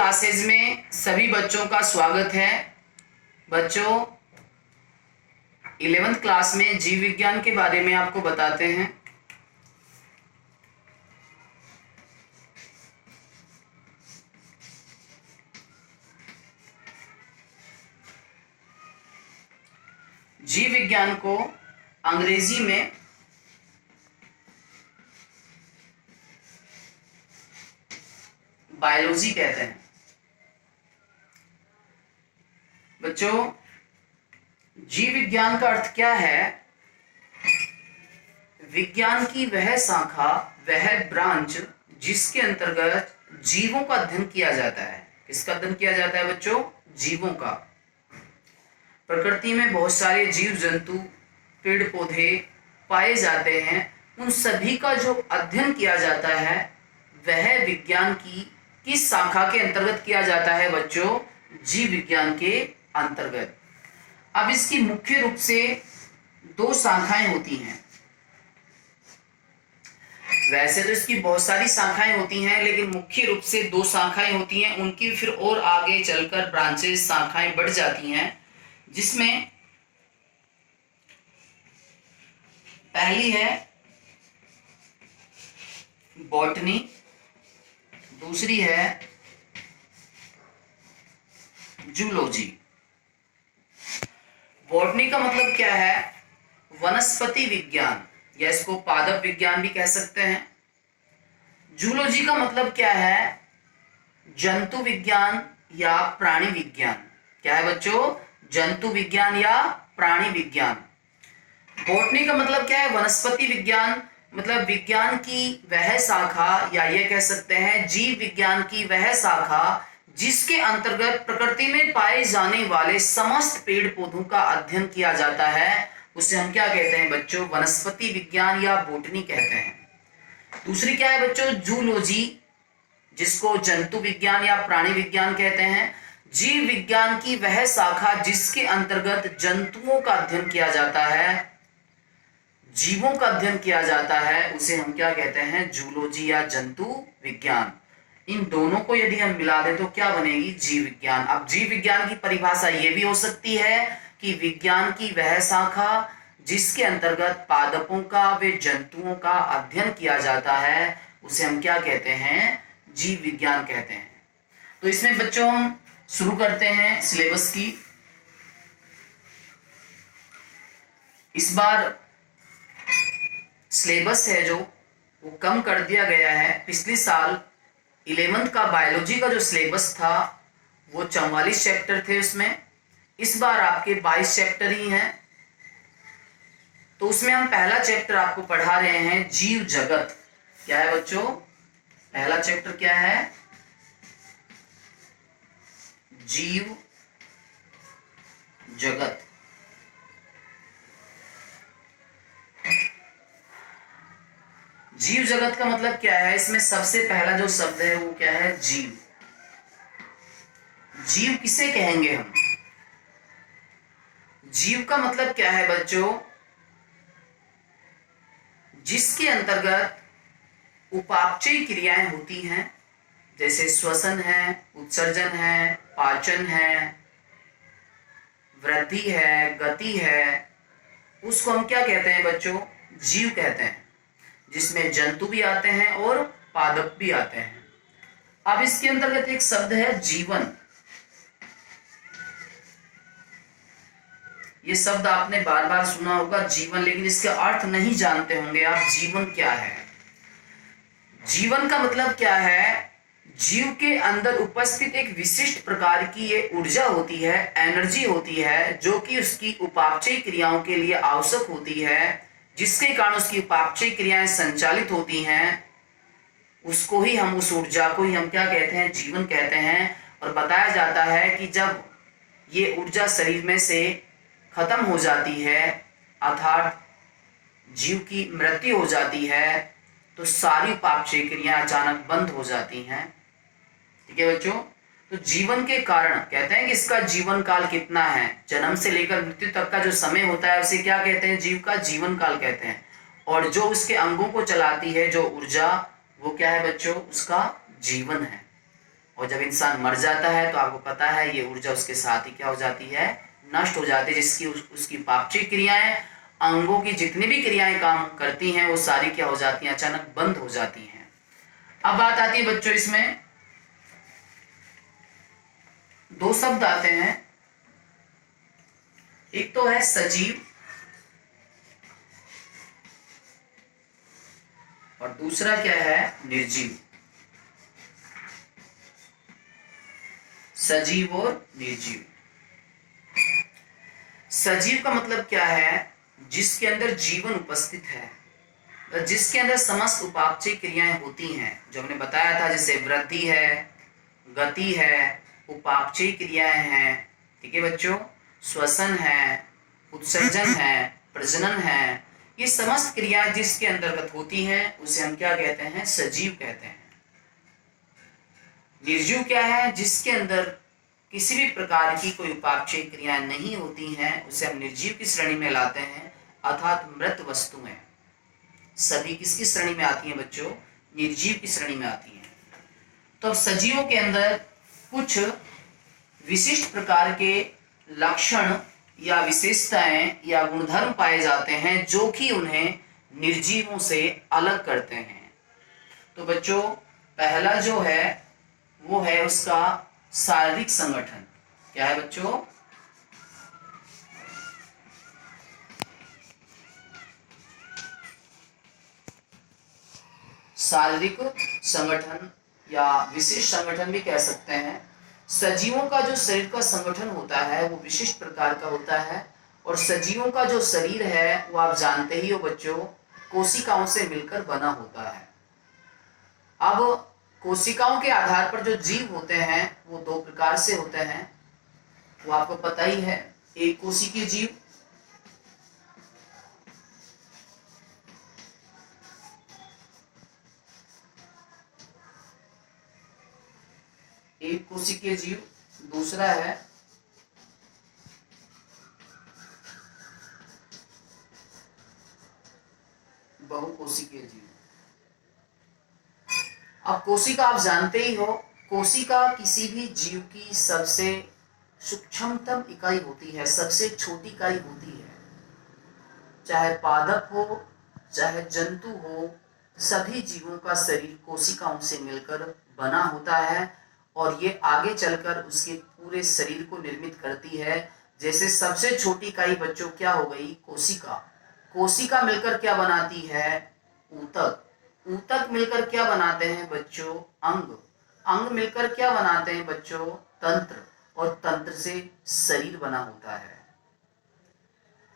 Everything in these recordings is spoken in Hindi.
क्लासेज में सभी बच्चों का स्वागत है। बच्चों 11th क्लास में जीव विज्ञान के बारे में आपको बताते हैं। जीव विज्ञान को अंग्रेजी में बायोलॉजी कहते हैं। बच्चों जीव विज्ञान का अर्थ क्या है? विज्ञान की वह शाखा, वह ब्रांच जिसके अंतर्गत जीवों का अध्ययन किया जाता है। किसका अध्ययन किया जाता है बच्चों? जीवों का। प्रकृति में बहुत सारे जीव जंतु, पेड़ पौधे पाए जाते हैं। उन सभी का जो अध्ययन किया जाता है वह विज्ञान की किस शाखा के अंतर्गत किया जाता है बच्चों? जीव विज्ञान के अंतर्गत। अब इसकी मुख्य रूप से दो शाखाएं होती हैं। वैसे तो इसकी बहुत सारी शाखाएं होती हैं, लेकिन मुख्य रूप से दो शाखाएं होती हैं। उनकी फिर और आगे चलकर ब्रांचेस, शाखाएं बढ़ जाती हैं, जिसमें पहली है बॉटनी, दूसरी है जूलॉजी। बॉटनी का मतलब क्या है? वनस्पति विज्ञान, या इसको पादप विज्ञान भी कह सकते हैं। जूलॉजी का मतलब क्या है? जंतु विज्ञान या प्राणी विज्ञान। क्या है बच्चों? जंतु विज्ञान या प्राणी विज्ञान। बॉटनी का मतलब क्या है? वनस्पति विज्ञान, मतलब विज्ञान की वह शाखा, या ये कह सकते हैं जीव विज्ञान की वह शाखा जिसके अंतर्गत प्रकृति में पाए जाने वाले समस्त पेड़ पौधों का अध्ययन किया जाता है। उसे हम क्या कहते हैं बच्चों? वनस्पति विज्ञान या बॉटनी कहते हैं। दूसरी क्या है बच्चों? जूलॉजी, जिसको जंतु विज्ञान या प्राणी विज्ञान कहते हैं। जीव विज्ञान की वह शाखा जिसके अंतर्गत जंतुओं का अध्ययन किया जाता है, जीवों का अध्ययन किया जाता है, उसे हम क्या कहते हैं? जूलॉजी या जंतु विज्ञान। इन दोनों को यदि हम मिला दें तो क्या बनेगी? जीव विज्ञान। अब जीव विज्ञान की परिभाषा यह भी हो सकती है कि विज्ञान की वह शाखा जिसके अंतर्गत पादपों का व जंतुओं का अध्ययन किया जाता है, उसे हम क्या कहते हैं? जीव विज्ञान कहते हैं। तो इसमें बच्चों हम शुरू करते हैं सिलेबस की। इस बार सिलेबस है जो वो कम कर दिया गया है। पिछले साल 11th का बायोलॉजी का जो सिलेबस था वो 44 चैप्टर थे उसमें। इस बार आपके 22 चैप्टर ही हैं। तो उसमें हम पहला चैप्टर आपको पढ़ा रहे हैं जीव जगत। क्या है बच्चों? पहला चैप्टर क्या है? जीव जगत। जीव जगत का मतलब क्या है? इसमें सबसे पहला जो शब्द है वो क्या है? जीव। जीव किसे कहेंगे हम? जीव का मतलब क्या है बच्चों? जिसके अंतर्गत उपापचयी क्रियाएं होती हैं, जैसे श्वसन है, उत्सर्जन है, पाचन है, वृद्धि है, गति है, उसको हम क्या कहते हैं बच्चों? जीव कहते हैं। जिसमें जंतु भी आते हैं और पादप भी आते हैं। अब इसके अंतर्गत एक शब्द है जीवन। ये शब्द आपने बार बार सुना होगा, जीवन, लेकिन इसका अर्थ नहीं जानते होंगे आप। जीवन क्या है? जीवन का मतलब क्या है? जीव के अंदर उपस्थित एक विशिष्ट प्रकार की ये ऊर्जा होती है, एनर्जी होती है, जो कि उसकी उपापचयी क्रियाओं के लिए आवश्यक होती है, जिसके कारण उसकी उपापचयी क्रियाएं संचालित होती हैं। उसको ही हम, उस ऊर्जा को ही हम क्या कहते हैं? जीवन कहते हैं। और बताया जाता है कि जब ये ऊर्जा शरीर में से खत्म हो जाती है, अर्थात जीव की मृत्यु हो जाती है, तो सारी उपापचयी क्रियाएं अचानक बंद हो जाती हैं। ठीक है बच्चों? तो जीवन के कारण कहते हैं कि इसका जीवन काल कितना है? जन्म से लेकर मृत्यु तक का जो समय होता है उसे क्या कहते हैं? जीव का जीवन काल कहते हैं। और जो उसके अंगों को चलाती है, जो ऊर्जा, वो क्या है बच्चों? उसका जीवन है। और जब इंसान मर जाता है तो आपको पता है ये ऊर्जा उसके साथ ही क्या हो जाती है, नष्ट हो जाती है, जिसकी उसकी पापचिक क्रियाएं, अंगों की जितनी भी क्रियाएं काम करती हैं वो सारी क्या हो जाती हैं, अचानक बंद हो जाती हैं। अब बात आती है बच्चों, इसमें दो शब्द आते हैं, एक तो है सजीव और दूसरा क्या है, निर्जीव। सजीव और निर्जीव। सजीव का मतलब क्या है, जिसके अंदर जीवन उपस्थित है, जिसके अंदर समस्त उपापचय क्रियाएं होती हैं, जो हमने बताया था, जैसे वृद्धि है, गति है, उपापचय क्रियाएं हैं, ठीक है बच्चों, श्वसन है, उत्सर्जन है, प्रजनन है, ये समस्त क्रियाएं जिसके अंतर्गत होती हैं उसे हम क्या कहते हैं, सजीव कहते हैं। निर्जीव क्या है, जिसके अंदर किसी भी प्रकार की कोई उपापचय क्रियाएं नहीं होती हैं, उसे हम निर्जीव की श्रेणी में लाते हैं, अर्थात मृत वस्तुएं सभी किसकी श्रेणी में आती हैं बच्चों, निर्जीव की श्रेणी में आती हैं। तो सजीवों के अंदर कुछ विशिष्ट प्रकार के लक्षण या विशेषताएं या गुणधर्म पाए जाते हैं जो कि उन्हें निर्जीवों से अलग करते हैं। तो बच्चों पहला जो है वो है उसका शारीरिक संगठन। क्या है बच्चों, शारीरिक संगठन या विशिष्ट संगठन भी कह सकते हैं। सजीवों का जो शरीर का संगठन होता है वो विशिष्ट प्रकार का होता है, और सजीवों का जो शरीर है वो आप जानते ही हो बच्चों, कोशिकाओं से मिलकर बना होता है। अब कोशिकाओं के आधार पर जो जीव होते हैं वो दो प्रकार से होते हैं, वो आपको पता ही है, एक कोशिकीय जीव, एक कोशिकीय जीव, दूसरा है बहुकोशिकीय जीव। अब कोशिका आप जानते ही हो, कोशिका किसी भी जीव की सबसे सूक्ष्मतम इकाई होती है, सबसे छोटी इकाई होती है। चाहे पादप हो चाहे जंतु हो, सभी जीवों का शरीर कोशिकाओं से मिलकर बना होता है, और ये आगे चलकर उसके पूरे शरीर को निर्मित करती है। जैसे सबसे छोटी इकाई बच्चों क्या हो गई, कोशिका। कोशिका मिलकर क्या बनाती है, ऊतक। ऊतक मिलकर क्या बनाते हैं बच्चों, अंग। अंग मिलकर क्या बनाते हैं बच्चों, तंत्र। और तंत्र से शरीर बना होता है।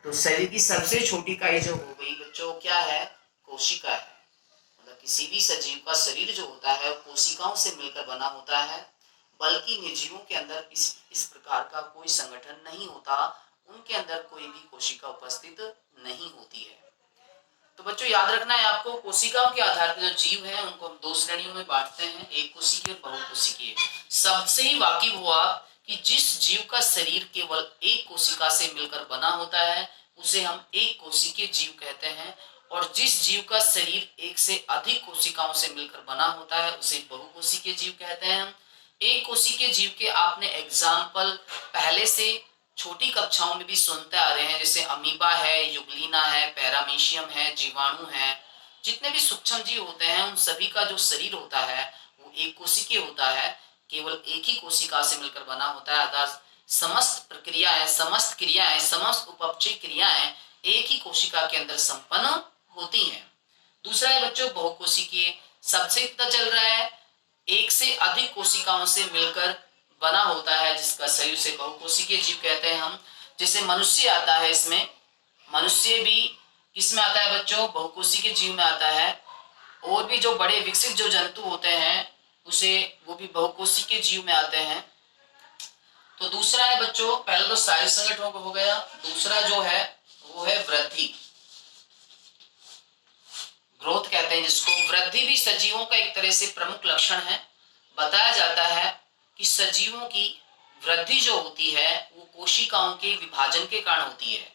तो शरीर की सबसे छोटी इकाई जो हो गई बच्चों क्या है, कोशिका है। मतलब किसी भी सजीव का शरीर जो होता है कोशिकाओं से मिलकर बना होता है, बल्कि निर्जीवों के अंदर इस प्रकार का कोई संगठन नहीं होता, उनके अंदर कोई भी कोशिका उपस्थित नहीं होती है। तो बच्चों याद रखना है आपको, कोशिकाओं के आधार पर जो जीव हैं उनको हम दो श्रेणियों में बांटते हैं, एक कोशिकीय और बहुकोशिकीय। सबसे ही वाकिफ हो आप कि जिस जीव का शरीर केवल एक कोशिका से मिलकर बना होता है उसे हम एक कोशिकीय जीव कहते हैं, और जिस जीव का शरीर एक से अधिक कोशिकाओं से मिलकर बना होता है उसे बहुकोशिकीय जीव कहते हैं हम। एक कोशिकीय जीव के आपने एग्जाम्पल पहले से छोटी कक्षाओं में भी सुनते आ रहे हैं, जैसे अमीबा है, युगलिना है, पैरामीशियम है, जीवाणु है। जितने भी सूक्ष्म जीव होते हैं उन सभी का जो शरीर होता है वो एक कोशिकीय होता है, केवल एक ही कोशिका से मिलकर बना होता है, अर्थात समस्त प्रक्रियाएं, समस्त क्रियाएं, समस्त उपपचय क्रियाएं एक ही कोशिका के अंदर संपन्न होती हैं। दूसरा है बच्चों बहुकोशिकीय। सबसे पता चल रहा है एक से अधिक कोशिकाओं से मिलकर बना होता है, जिसका शरीर से बहुकोशिकीय जीव कहते हैं हम। जैसे मनुष्य आता है, इसमें मनुष्य भी किसमें आता है बच्चों, बहुकोशिकीय जीव में आता है। और भी जो बड़े विकसित जो जंतु होते हैं उसे वो भी बहुकोशिकीय जीव में आते हैं। तो दूसरा है बच्चों, पहले तो शारीरिक संगठनों को हो गया, दूसरा जो है वो है वृद्धि, ग्रोथ कहते हैं जिसको। वृद्धि भी सजीवों का एक तरह से प्रमुख लक्षण है। बताया जाता है कि सजीवों की वृद्धि जो होती है वो कोशिकाओं के विभाजन के कारण होती है।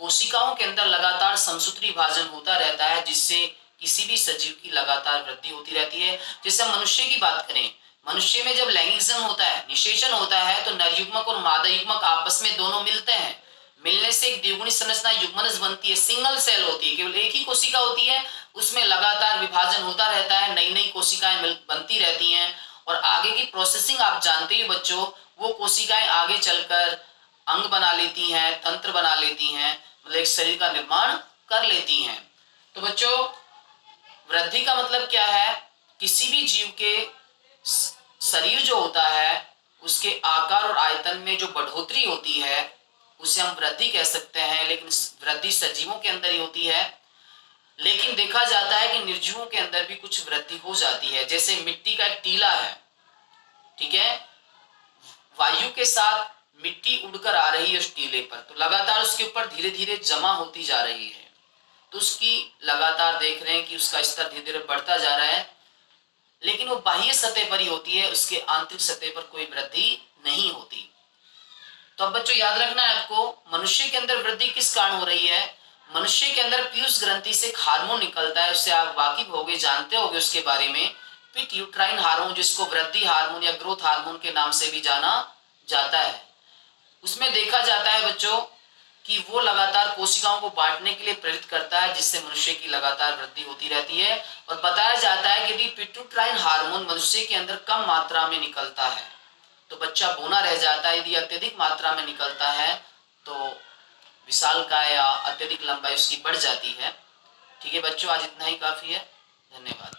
कोशिकाओं के अंदर लगातार समसूत्री विभाजन होता रहता है, जिससे किसी भी सजीव की लगातार वृद्धि होती रहती है। जैसे मनुष्य की बात करें, मनुष्य में जब लैंगिक होता है, निषेचन होता है, तो नर युग्मक और मादा युग्मक आपस में दोनों मिलते हैं। मिलने से एक द्विगुणी संरचना युग्मनज बनती है। सिंगल सेल होती है, केवल एक ही कोशिका होती है, उसमें लगातार विभाजन होता रहता है, नई नई कोशिकाएं बनती रहती हैं, और आगे की प्रोसेसिंग आप जानते ही बच्चों, वो कोशिकाएं आगे चलकर अंग बना लेती हैं, तंत्र बना लेती हैं, मतलब एक शरीर का निर्माण कर लेती हैं। तो बच्चों, वृद्धि का मतलब क्या है? किसी भी जीव के शरीर जो होता है, उसके आकार और आयतन में जो बढ़ोतरी होती है, उसे हम वृद्धि कह सकते हैं। लेकिन वृद्धि सजीवों के अंदर ही होती है। लेकिन देखा जाता है कि निर्जीवों के अंदर भी कुछ वृद्धि हो जाती है। जैसे मिट्टी का एक टीला है, ठीक है, वायु के साथ मिट्टी उड़कर आ रही है उस टीले पर, तो लगातार उसके ऊपर धीरे धीरे जमा होती जा रही है। तो उसकी लगातार देख रहे हैं कि उसका स्तर धीरे धीरे बढ़ता जा रहा है, लेकिन वो बाह्य सतह पर ही होती है, उसके आंतरिक सतह पर कोई वृद्धि नहीं होती। तो अब बच्चों याद रखना है आपको, मनुष्य के अंदर वृद्धि किस कारण हो रही है? मनुष्य के अंदर पीयूष ग्रंथि से एक हार्मोन निकलता है, उससे आप वाकिफ होगे, जानते होगे उसके बारे में, पिट्यूटाइन हार्मोन, जिसको वृद्धि हार्मोन या ग्रोथ हार्मोन के नाम से भी जाना जाता है। उसमें देखा जाता है बच्चों कि वो लगातार कोशिकाओं को बांटने के लिए प्रेरित करता है, जिससे मनुष्य की लगातार वृद्धि होती रहती है। और बताया जाता है कि यदि पिट्यूटाइन हार्मोन मनुष्य के अंदर कम मात्रा में निकलता है तो बच्चा बौना रह जाता है। यदि अत्यधिक मात्रा में निकलता है तो विशालकाय या अत्यधिक लंबाई उसकी बढ़ जाती है। ठीक है बच्चों, आज इतना ही काफी है। धन्यवाद।